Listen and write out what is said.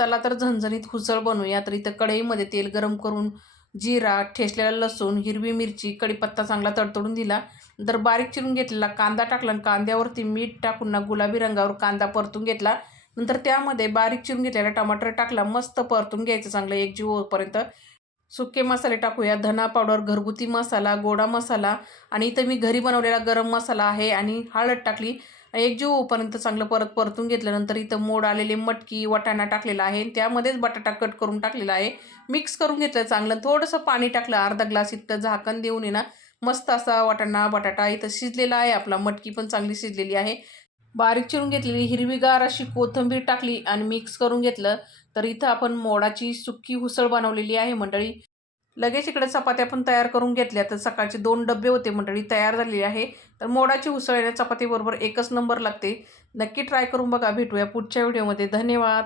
चला तर झणझणीत उसळ बनवूया. तर इथं कढईमध्ये तेल गरम करून जिरा, ठेचलेला लसूण, हिरवी मिरची, कढीपत्ता चांगला तडतडून दिला. नंतर बारीक चिरून घेतलेला कांदा टाकला आणि कांद्यावरती मीठ टाकून ना गुलाबी रंगावर कांदा परतून घेतला. नंतर त्यामध्ये बारीक चिरून घेतलेला टमाटर टाकला. मस्त परतून घ्यायचं चांगलं एकजीव होईपर्यंत. सुके मसाले टाकूया. धना पावडर, घरगुती मसाला, गोडा मसाला आणि इथं मी घरी बनवलेला गरम मसाला आहे आणि हळद टाकली. एकजीव होईपर्यंत चांगलं परतून घेतल्यानंतर इथं मोड आलेले मटकी, वाटाणा टाकलेला आहे. त्यामध्येच बटाटा कट करून टाकलेला आहे. मिक्स करून घेतलं चांगलं. थोडंसं पाणी टाकलं अर्धा ग्लास. इथं झाकण देऊन आहे ना मस्त असा वाटाणा, बटाटा इथं शिजलेला आहे. आपला मटकी पण चांगली शिजलेली आहे. बारीक चिरून घेतलेली हिरवीगार अशी कोथिंबीर टाकली आणि मिक्स करून घेतलं. तर इथं आपण मोडाची सुक्की उसळ बनवलेली आहे मंडळी. लगेच इकडे चपात्या पण तयार करून घेतल्या. तर सकाळचे 2 डब्बे होते मंडळी, तयार झालेले आहे. तर मोडाची उसळ चपातीबरोबर एकच नंबर लागते. नक्की ट्राय करून बघा. भेटूया पुढच्या व्हिडिओमध्ये. धन्यवाद.